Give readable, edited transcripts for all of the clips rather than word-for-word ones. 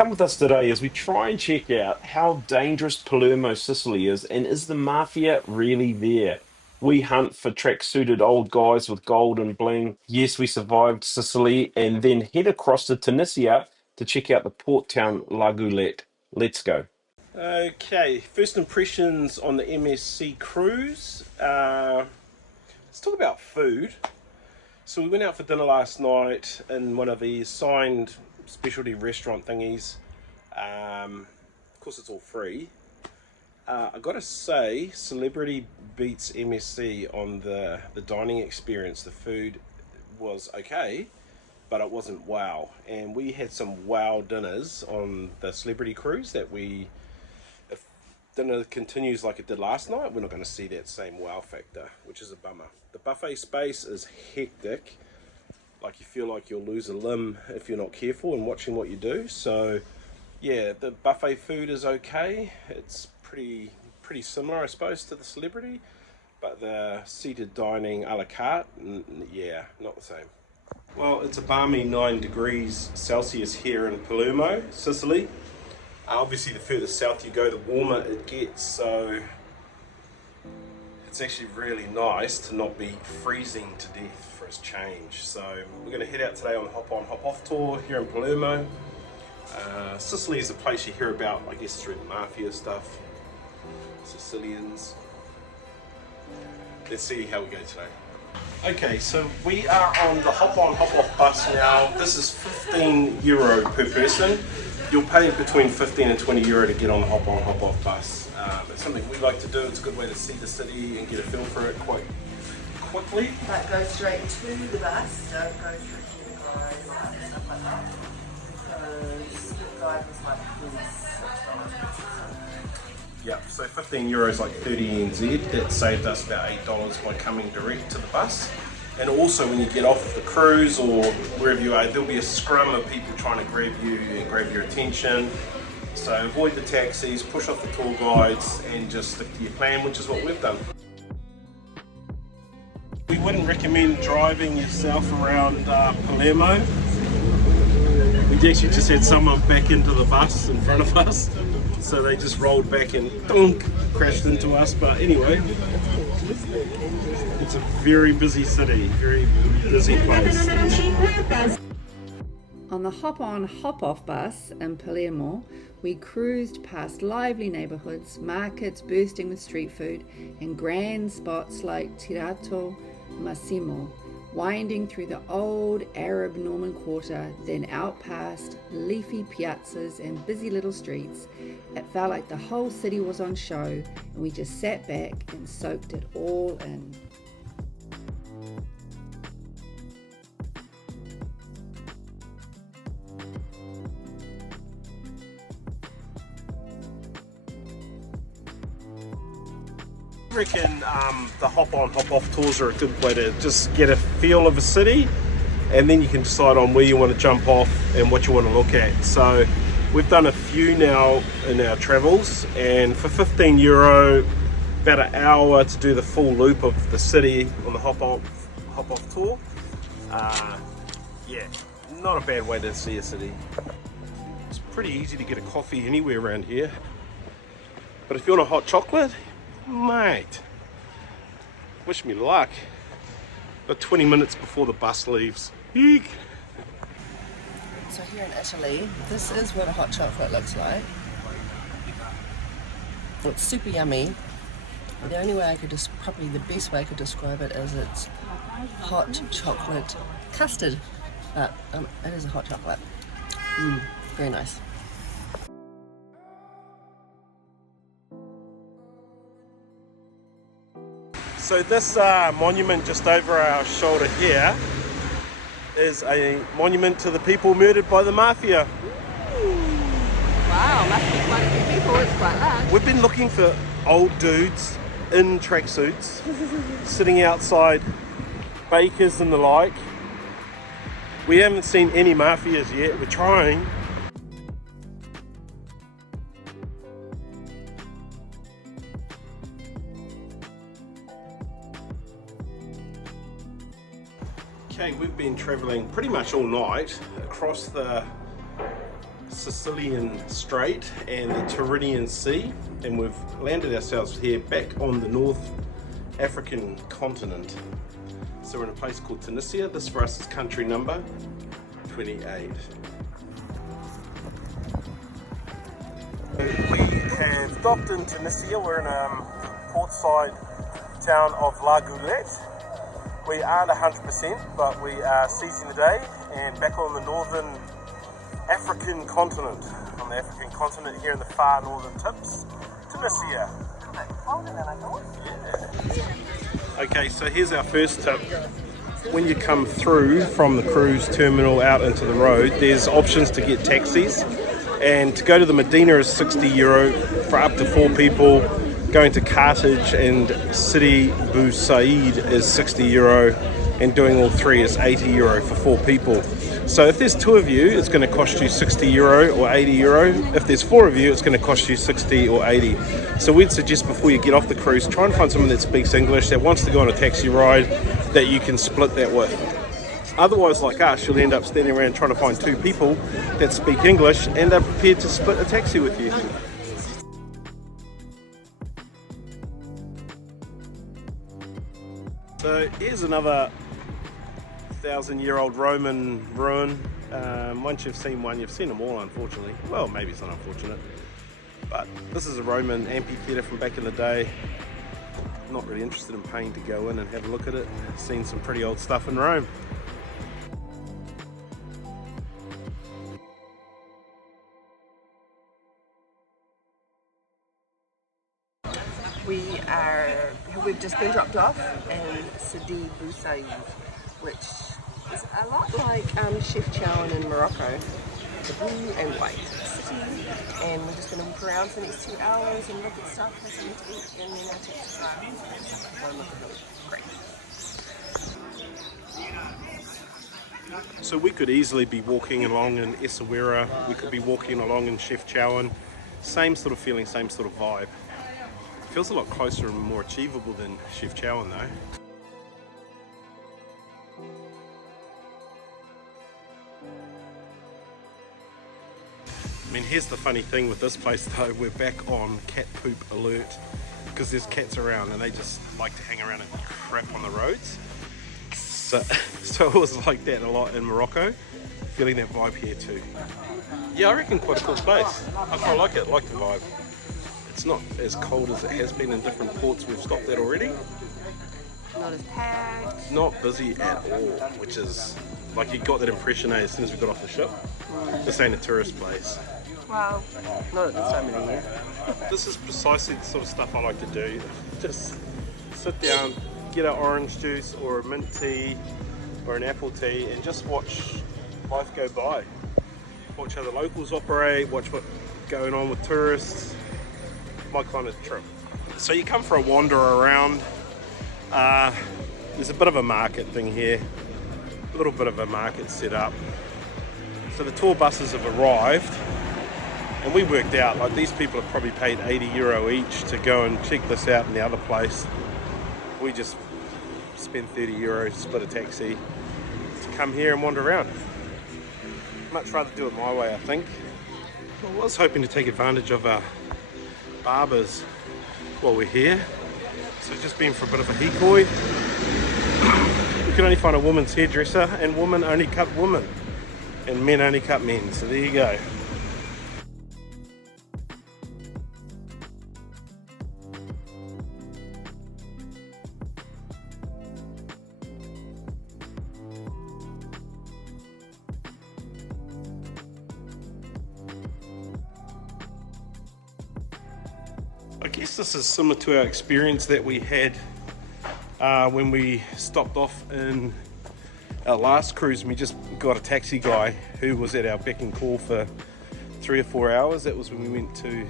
Come with us today as we try and check out how dangerous Palermo, Sicily is the mafia really there? We hunt for track-suited old guys with gold and bling. Yes, we survived Sicily and then head across to Tunisia to check out the port town La Goulette. Let's go. Okay, first impressions on the MSC Cruise. Let's talk about food. So we went out for dinner last night in one of these signed specialty restaurant thingies. Of course, it's all free. I gotta say, Celebrity beats MSC on the dining experience. The food was okay, but it wasn't wow. And we had some wow dinners on the Celebrity Cruise that if dinner continues like it did last night, we're not going to see that same wow factor, which is a bummer. The buffet space is hectic. Like, you feel like you'll lose a limb if you're not careful and watching what you do. So yeah, the buffet food is okay. It's pretty similar, I suppose, to the Celebrity, but the seated dining a la carte, yeah, not the same. Well, it's a balmy 9 degrees Celsius here in Palermo, Sicily. Obviously, the further south you go, the warmer it gets, so it's actually really nice to not be freezing to death for its change. So we're going to head out today on the hop-on, hop-off tour here in Palermo. Sicily is a place you hear about, I guess, through the mafia stuff. Sicilians. Let's see how we go today. Okay, so we are on the hop-on, hop-off bus now. This is €15 per person. You'll pay between 15 and €20 to get on the hop-on, hop-off bus. It's something we like to do. It's a good way to see the city and get a feel for it quite quickly. That goes straight to the bus, don't go through the guide and stuff like that. Because the guide was like $6. Yeah, so €15 like 30 NZ. That saved us about $8 by coming direct to the bus. And also when you get off of the cruise or wherever you are, there'll be a scrum of people trying to grab you and grab your attention. So avoid the taxis, push off the tour guides and just stick to your plan, which is what we've done. We wouldn't recommend driving yourself around Palermo. We actually just had someone back into the bus in front of us. So they just rolled back and dunk, crashed into us. But anyway, it's a very busy city, very busy place. On the hop-on, hop-off bus in Palermo, we cruised past lively neighbourhoods, markets bursting with street food, and grand spots like Tirato Massimo, winding through the old Arab Norman quarter, then out past leafy piazzas and busy little streets. It felt like the whole city was on show, and we just sat back and soaked it all in. I reckon the hop-on, hop-off tours are a good way to just get a feel of a city, and then you can decide on where you want to jump off and what you want to look at. So we've done a few now in our travels, and for €15, about an hour to do the full loop of the city on the hop-on, hop-off tour. Yeah, not a bad way to see a city. It's pretty easy to get a coffee anywhere around here, but if you want a hot chocolate, mate, wish me luck. But 20 minutes before the bus leaves. Eek. So here in Italy, this is what a hot chocolate looks like. It's super yummy. The only way I could probably the best way I could describe it is it's hot chocolate custard. But it is a hot chocolate. Very nice. So this monument just over our shoulder here is a monument to the people murdered by the mafia. Wow, must be quite a few people, it's quite large. We've been looking for old dudes in tracksuits sitting outside bakers and the like. We haven't seen any mafias yet. We're trying. Okay, we've been travelling pretty much all night across the Sicilian Strait and the Tunisian Sea, and we've landed ourselves here back on the North African continent. So we're in a place called Tunisia. This for us is country number 28. We have docked in Tunisia. We're in a portside town of La Goulette. We aren't 100%, but we are seizing the day and back on the northern African continent. On the African continent here in the far northern tips, Tunisia. Yeah. Okay, so here's our first tip. When you come through from the cruise terminal out into the road, there's options to get taxis. And to go to the Medina is €60 for up to 4 people. Going to Carthage and Sidi Bou Said is €60, and doing all three is €80 for 4 people. So if there's 2 of you, it's going to cost you €60 or €80. If there's 4 of you, it's going to cost you 60 or 80. So we'd suggest before you get off the cruise, try and find someone that speaks English, that wants to go on a taxi ride, that you can split that with. Otherwise, like us, you'll end up standing around trying to find 2 people that speak English and are prepared to split a taxi with you. So here's another 1,000-year-old Roman ruin. Once you've seen one, you've seen them all, unfortunately. Well, maybe it's not unfortunate. But this is a Roman amphitheatre from back in the day. Not really interested in paying to go in and have a look at it. Seen some pretty old stuff in Rome. We've just been dropped off in Sidi Bou Said, which is a lot like Chef Chowan in Morocco, the blue and white city. And we're just going to walk around for the next 2 hours and look at stuff, have something to eat, and then I'll take the drive. Great. So we could easily be walking along in Essaouira, we could be walking along in Chef Chowan. Same sort of feeling, same sort of vibe. Feels a lot closer and more achievable than Chef Chowan though. I mean, here's the funny thing with this place though, we're back on cat poop alert because there's cats around and they just like to hang around and crap on the roads. So it was like that a lot in Morocco, feeling that vibe here too. Yeah, I reckon quite a cool place. I quite like it, like the vibe. It's not as cold as it has been in different ports we've stopped at already. Not as packed. Not busy at all, which is, like, you got that impression as soon as we got off the ship. This ain't a tourist place. Well, not at this time of the year. This is precisely the sort of stuff I like to do. Just sit down, get an orange juice or a mint tea or an apple tea and just watch life go by. Watch how the locals operate, watch what's going on with tourists. My kind of trip. So you come for a wander around. There's a bit of a market thing here, a little bit of a market set up. So the tour buses have arrived, and we worked out like these people have probably paid €80 each to go and check this out in the other place. We just spent €30, split a taxi to come here and wander around. Much rather do it my way, I think. I was hoping to take advantage of our barbers while we're here, so just been for a bit of a decoy. We could only find a woman's hairdresser, and women only cut women and men only cut men, so there you go. I guess this is similar to our experience that we had when we stopped off in our last cruise, and we just got a taxi guy who was at our beck and call for 3 or 4 hours. That was when we went to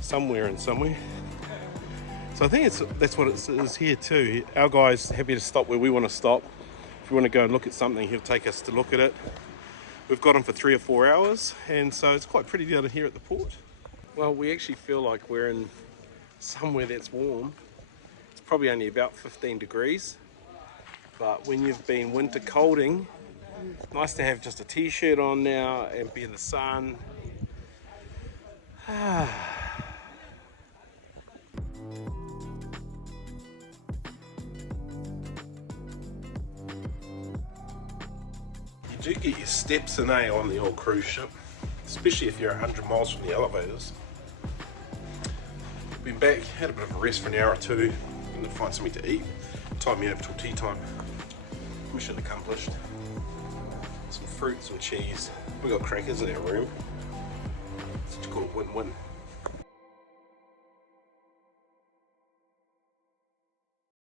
somewhere. So I think that's what it is here too. Our guy's happy to stop where we want to stop. If we want to go and look at something, he'll take us to look at it. We've got him for 3 or 4 hours, and so it's quite pretty down here at the port. Well, we actually feel like we're in somewhere that's warm. It's probably only about 15 degrees, but when you've been winter colding It's nice to have just a t-shirt on now and be in the sun. You do get your steps in on the old cruise ship, especially if you're 100 miles from the elevators. Been back, had a bit of a rest for an hour or two, and then find something to eat. Time me over till tea time. Mission accomplished. Some fruit, some cheese. We got crackers in our room. Such a cool win-win.